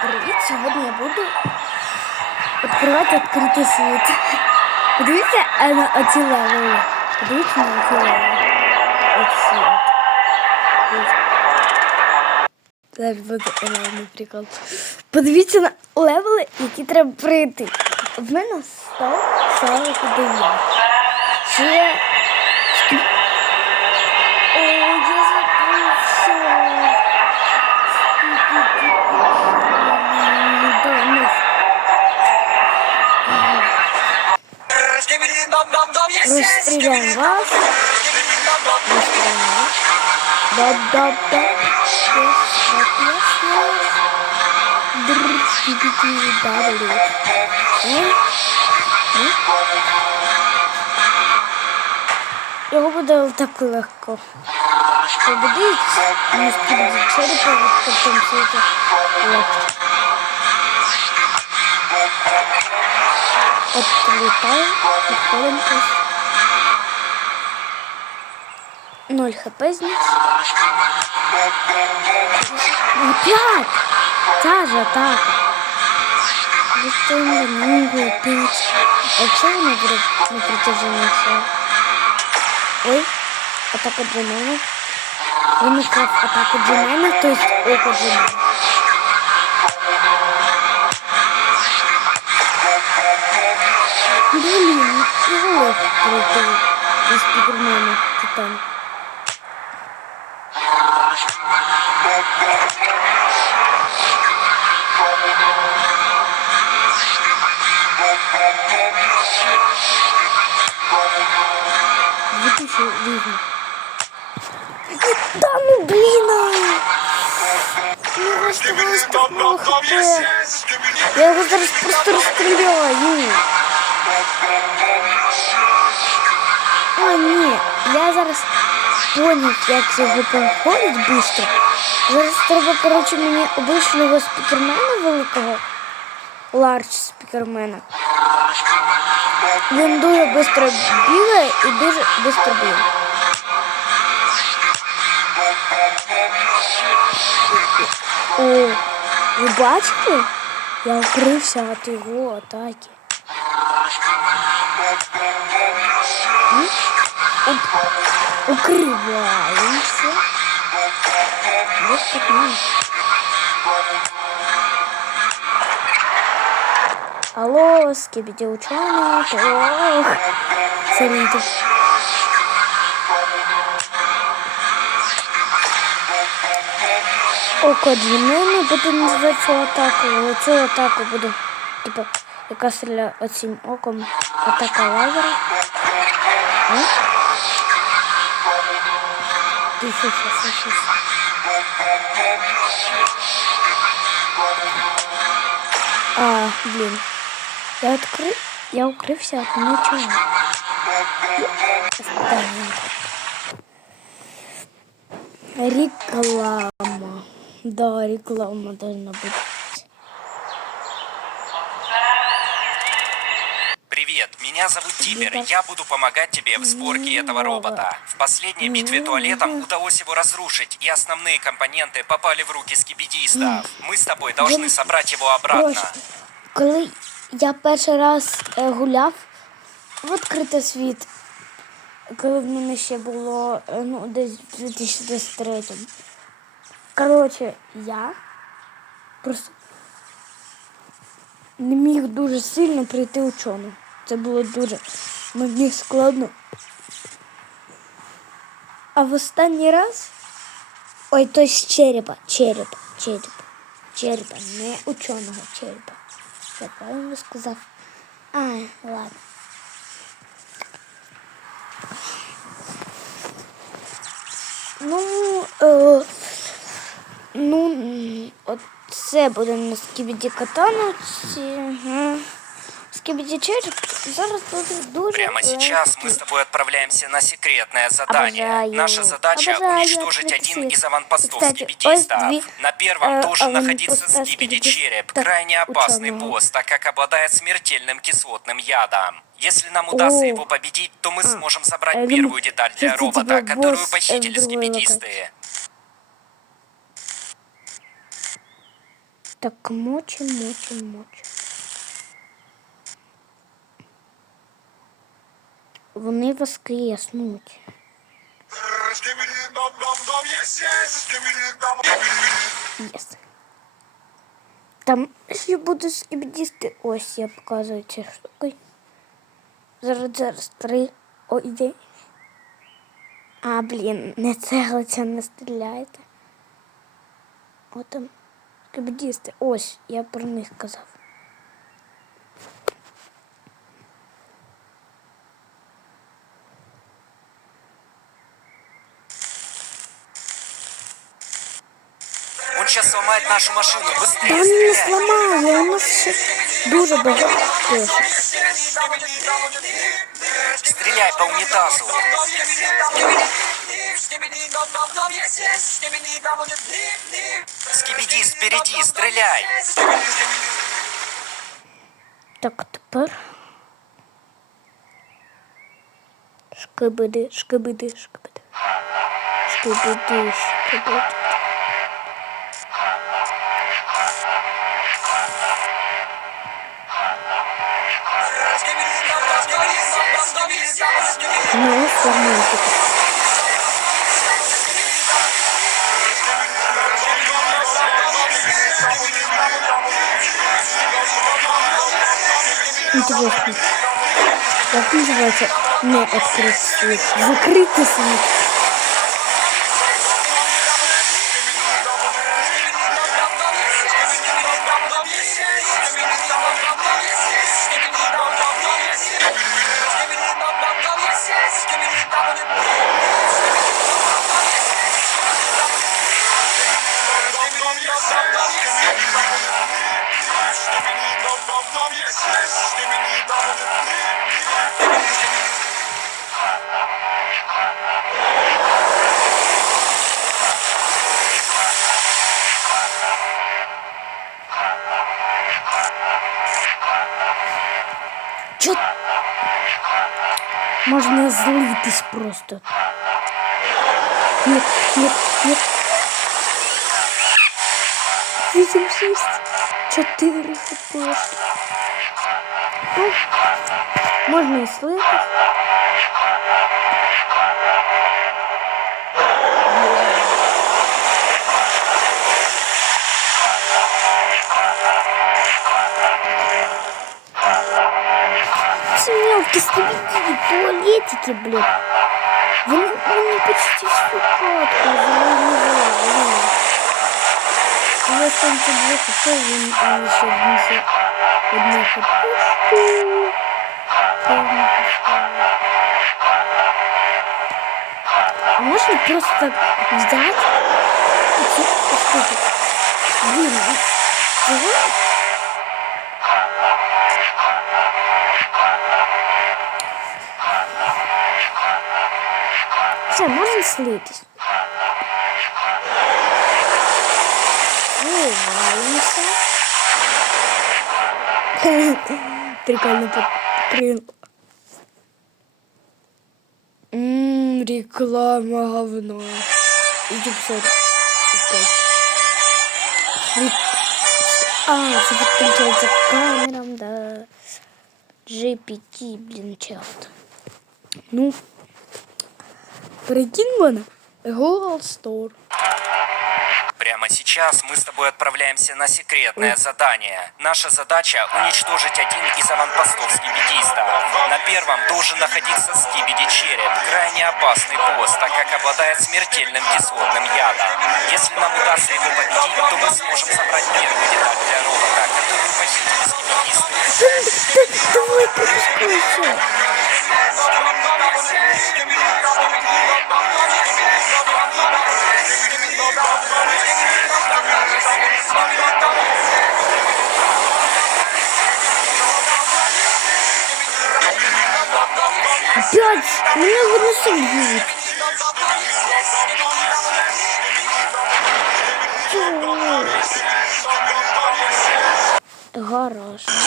Привіт! Сьогодні я буду відкривати відкритий світ. Подивіться на оці левели. Подивіться на оці левели. Оці буде реальний прикол. Подивіться на левели, які треба пройти. В мене 149. Ще... Розстріляємо вас. Розстріляємо вас. Да-да-да. Його буде так легко. Побудить, не скидати черепа в такому світі легко. От прилітаємо, підходимо ось. Ноль хп зніс. Опять! Та ж атака. Дитина ногу опять. Якщо вона буде на протяжении всього. Ой, атака Джемена. Він украв атаку Джемена, то есть око Джемена. Блин, его легко пройти из Супермена Титан. Тысячи видно. Да ну блин! У оставалось так мало хп. Я его зараз просто расстреляю. А, ні, я зараз поняв, як його проходить швидко. Зараз треба, коротше, мені обичного спікермена великого, ларч спікермена. Він дуже швидко бігає і дуже швидко б'є. О, ви бачите? Я укрився від його атаки. Укрываемся. Вот так ну. Алло, скибиди ученый. Ох, смотрите. Око Джимена буде називати цю атаку. Цю атаку буде, типу, яка стріляє оцим оком. Атака лазера. А? А, блин. Я открыл, я укрывся от ничего. Реклама. Да, реклама должна быть. меня зовут Тимер, и я буду помогать тебе в сборке этого робота. В последней битве туалетом удалось его разрушить, и основные компоненты попали в руки скибидистов. Мы с тобой должны собрать его обратно. Трошки. Коли я перший раз е, гуляв в відкритий світ, коли в мене ще було е, ну, десь в 2023. Коротше, я просто не міг дуже сильно прийти учену. Це було дуже мені складно. А в останній раз. Ой, то з черепа, черепа, черепа, черепа, не ученого черепа. Я правильно сказав? А, ладно. Ну, е, ну, м, от це буде на скібіді катану. Ага. Скібіді череп зараз буде дуже Прямо сейчас мы с тобой отправляемся на секретное задание. Обожаю. Наша задача Обожаю уничтожить один из аванпостов Кстати, скибидистов. ось дві, На первом э, должен аванпоста находиться скибиди скибиди- череп, так, крайне опасный ученого. босс, так как обладает смертельным кислотным ядом. Если нам удастся О. его победить, то мы сможем собрать э, первую деталь для кстати, робота, типа которую босс, э, похитили другой скибидисты. Так, мочим, мочим, мочим. Вони воскреснуть. Єс. Там ще будуть скібдісти. Ось я показую ці штуки. Зараз зараз три. О, іде. А, блін, не целиться, не стріляйте. О, там скібдісти. Ось, я про них казав. Нашу машину. Та Быстрее не стреляй. зламає, у нас ще дуже багато. Стреляй по унитазу. Скибидист впереди, стреляй. Так, тепер. Шкибиди, шкибиди, шкибиди. Шкибиди, шкибиди. Ну, формуйте. Интересно. Как называется не открытый свет? Закрытый свет. Можно злитись просто. Нет, нет, нет. Видим шесть. Четыре хпшки. Ну, можно и Эти мелкие скибиди, туалетики, блин. Вони, вони почти всю катку блин. У вас там це дві хп, він а, ще внесе одну хпшку. А можно просто так взять эти штуки? Блин, чего? Все, можно слитись. Вывалимся. Прикольно подкрыл. Ммм, реклама говно. Иди посмотри. А, это подключается к камерам, да. GPT, блин, черт. Ну, Прикинь мене. Google Store. Прямо сейчас мы с тобой отправляемся на секретное задание. Наша задача — уничтожить один из аванпостов скибидиста. На первом должен находиться скибиди череп, крайне опасный пост, так как обладает смертельным кислотным ядом. Если нам удастся его победить, то мы сможем собрать первую деталь для робота, которую похитили скибидисты. Давай пропускай все. Опять меня выносом бьют. Гараж.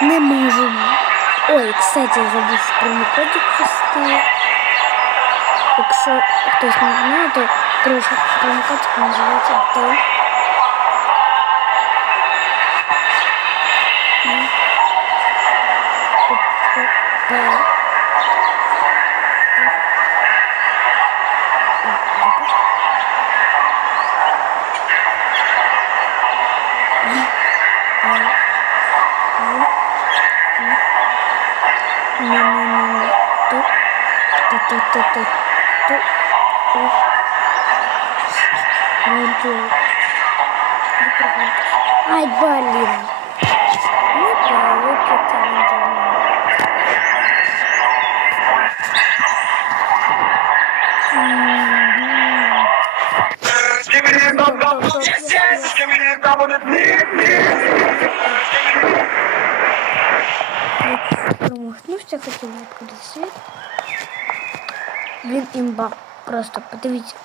Не можемо. Ой, кстати, забув промокодик ввести. Якщо хтось не знає, то промокодик називається до. Не-не-не. Тут. Тут-тут-тут-тут. Тут. Тут. Ой, Ай, блин. Не получится ничего. Мгм. Промахнувся, хотів відкрити світ. Він імба. Просто подивіться.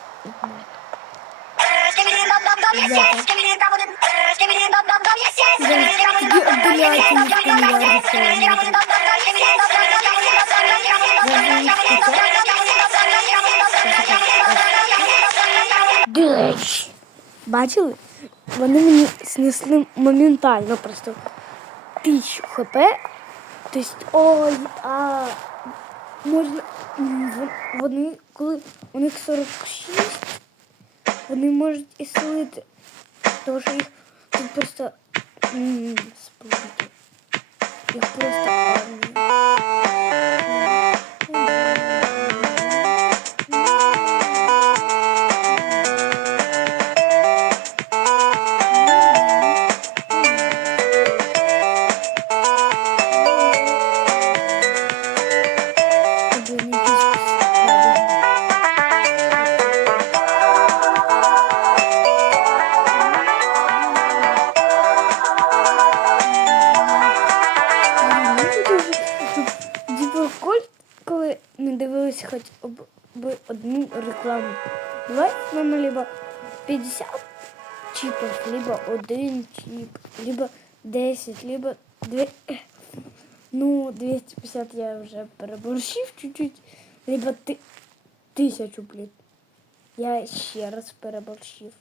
Дич. Бачили? Вони мені снесли моментально просто тисячу хп. Тобто, ой, а можна. Вони, коли у них 46, вони можуть і селити. Тому що їх тут просто сплити. Їх просто армія. Дивилися хоч об, би одну рекламу. Давай нам либо 50 чіпів, либо один чіп, либо 10, либо 2. Ну, 250 я вже переборщив чуть-чуть, либо ти, тисячу, блін. Я ще раз переборщив.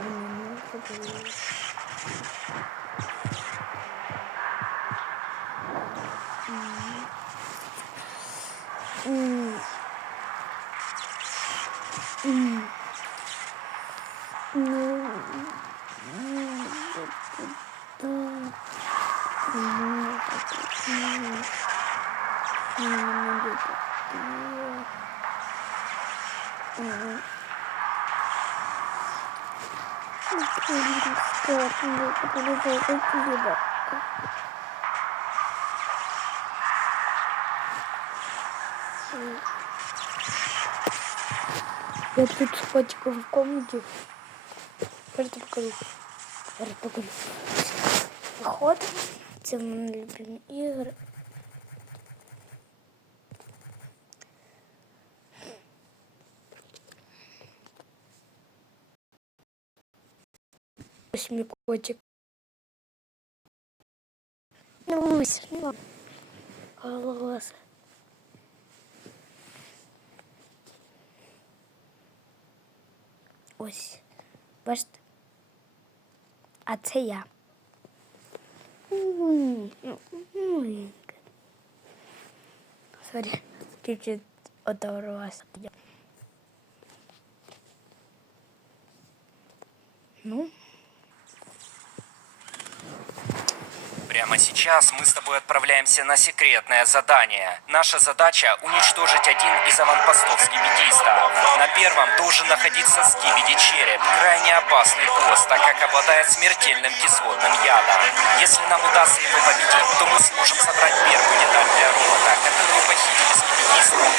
Annemler kadar. Я тут с котиком в комнате. Зараз покажу. Зараз покажу. Виходимо. Це в мене любимі ігри. Ось мій котик. Ну, ось, ну. Голос. Ось. Бачите? А це я. М, маленька. Сорі, чуть-чуть оторвалася. Ну, Прямо сейчас мы с тобой отправляемся на секретное задание. Наша задача — уничтожить один из аванпостов скибидистов. На первом должен находиться скибиди череп, крайне опасный пост, так как обладает смертельным кислотным ядом. Если нам удастся его победить, то мы сможем собрать первую деталь для робота, которую похитили скибидисты.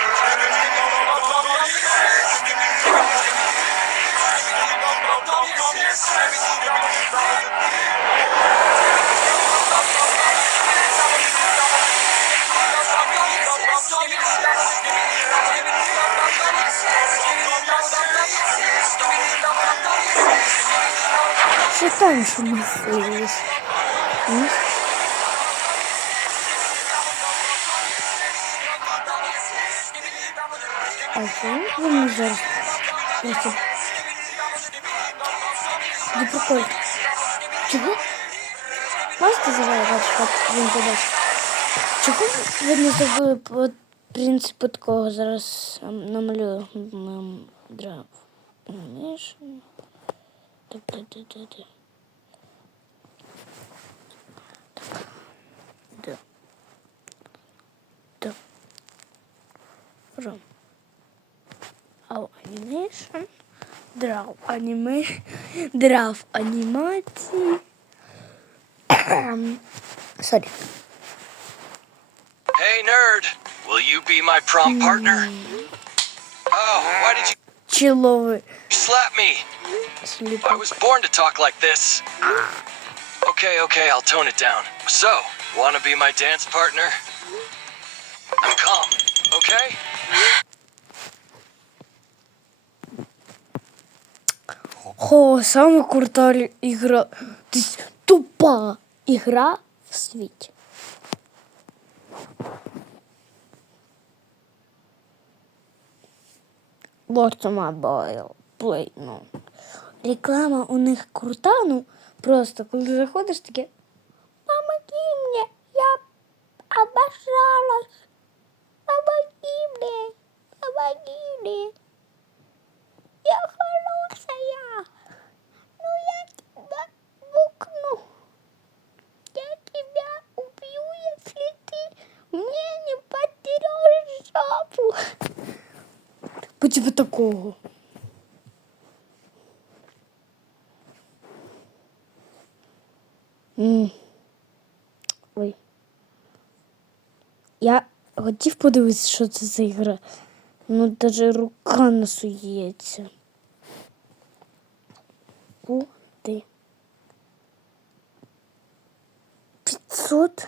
кинуть? Що там, що ми слились? М? А що вони зараз? Просто... Да прикольно. Чого? Можете завоювати, щоб він побачив? Чого ви не зробили по принципу такого зараз ем, намалюю ем, драв? from our animation draw anime draw animati sorry hey nerd. Will you be my prom partner? Oh why did you Чиловий slap me? I сліпок. was born to talk like this. Okay, okay, I'll tone it down. So, wanna be my dance partner? I'm calm, okay? О, саме крута лі- ігра. Тобто тупа ігра в світі. Lord Mobile Play, ну. Реклама у них крута, ну просто коли заходиш таке. Помоги мне, я обожалась. Помоги мне, помоги мне. Я хорошая. Ну я тебя букну. Я тебя убью, если ты мне не потеряешь жопу. По типу такого. Ой. Я хотів подивитися, що це за ігра. Ну, навіть рука не сується. Куди? 500?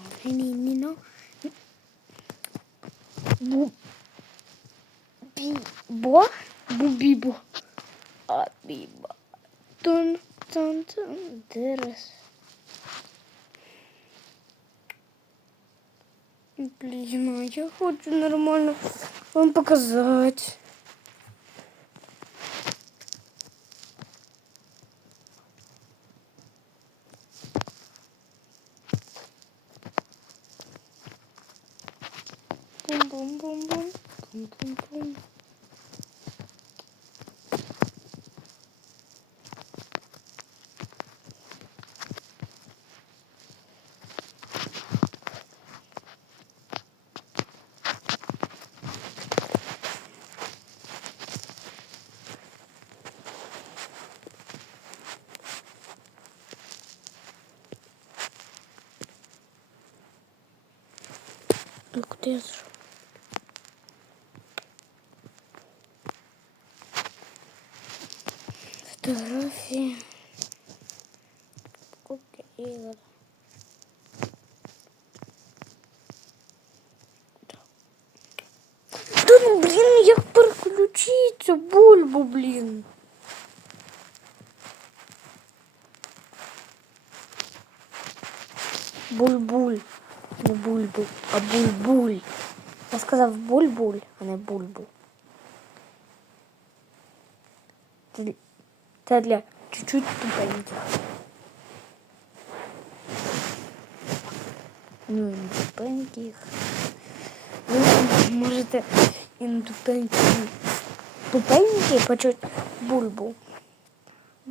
be Бу... Бібо? Бубібо. А біба. Тун, тун, тун, дерес. Блін, а я хочу нормально вам 붐붐붐붐 붐붐붐 переключиться бульбу, блін. Буль-буль. Не бульбу, а буль-буль. Я сказав буль-буль, а не бульбу. Це для, це для чуть-чуть тупеньких. Ну, і не тупеньких. Ви можете і не тупенькі, тупенькі почути бульбу.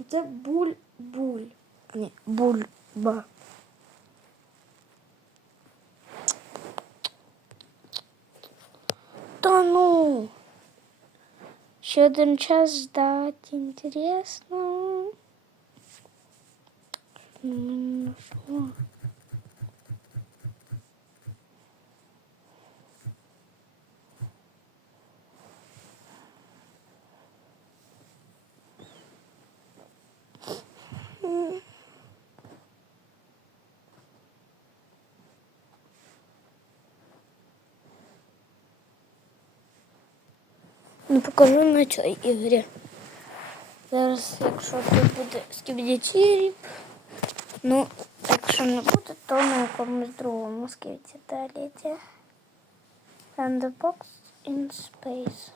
Це буль-буль, не бульба. Та ну. Ще один час ждать, интересно. Ну, що? Ну, покажу на цій ігрі. Зараз, якщо тут буде скібдітіріп, ну, якщо не буде, то на якомусь другому скібці далі. And the box in space.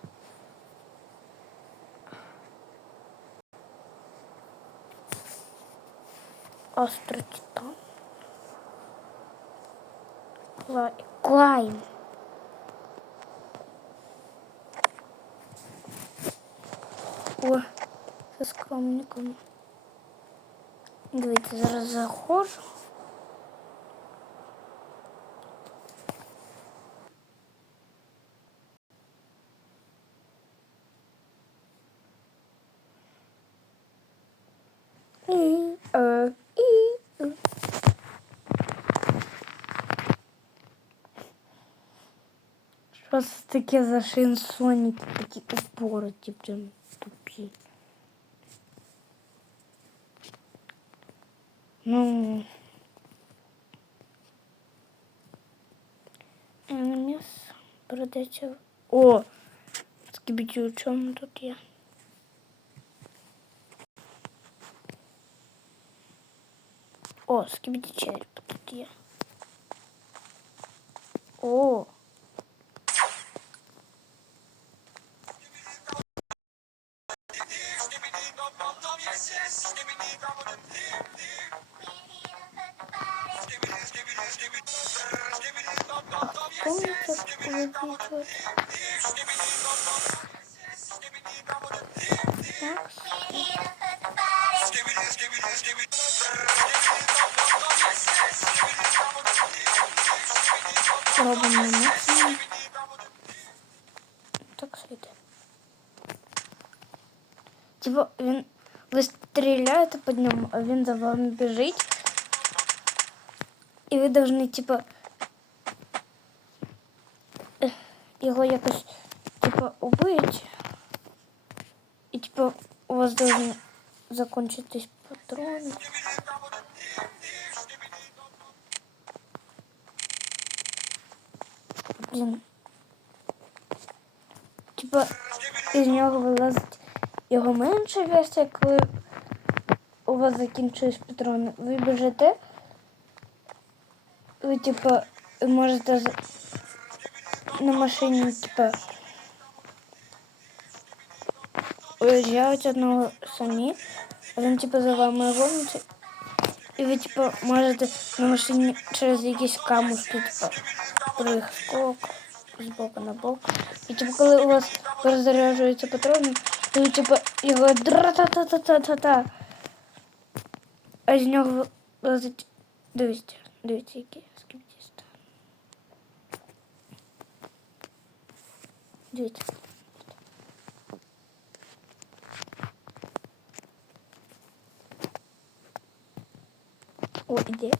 Острый титан. Кла- Клайм. О, со скромником. Дивіться, зараз заходжу. І, е, і, е. Що це таке за шинсоніки такі упороті, прям тупі. Ну. Енеміс продається. в- О! Скибіті у чому тут є? О, скибіті череп тут є. О! Робимо на максимум. Так сойде. Типа, він, ви стріляєте по ньому, а він за вами біжить. І ви повинні, типа, його якось, типа, убити. І, типа, у вас должны закончитись патрони. Блін. Типа, із нього вилазить його менша версія, коли у вас закінчились патрони. Ви біжите, ви, типа, можете на машині, типа, уїжджають одного самі, а він, типа, за вами гониться. І ви, типа, можете на машині через якісь камушки, типа, прыг скок з боку на бок. І типу, коли у вас роззаряджуються патрони, то ви, типу, його дра-та-та-та-та-та-та. А з нього вилазить. Дивіться, дивіться, які Дивіться. О, іде,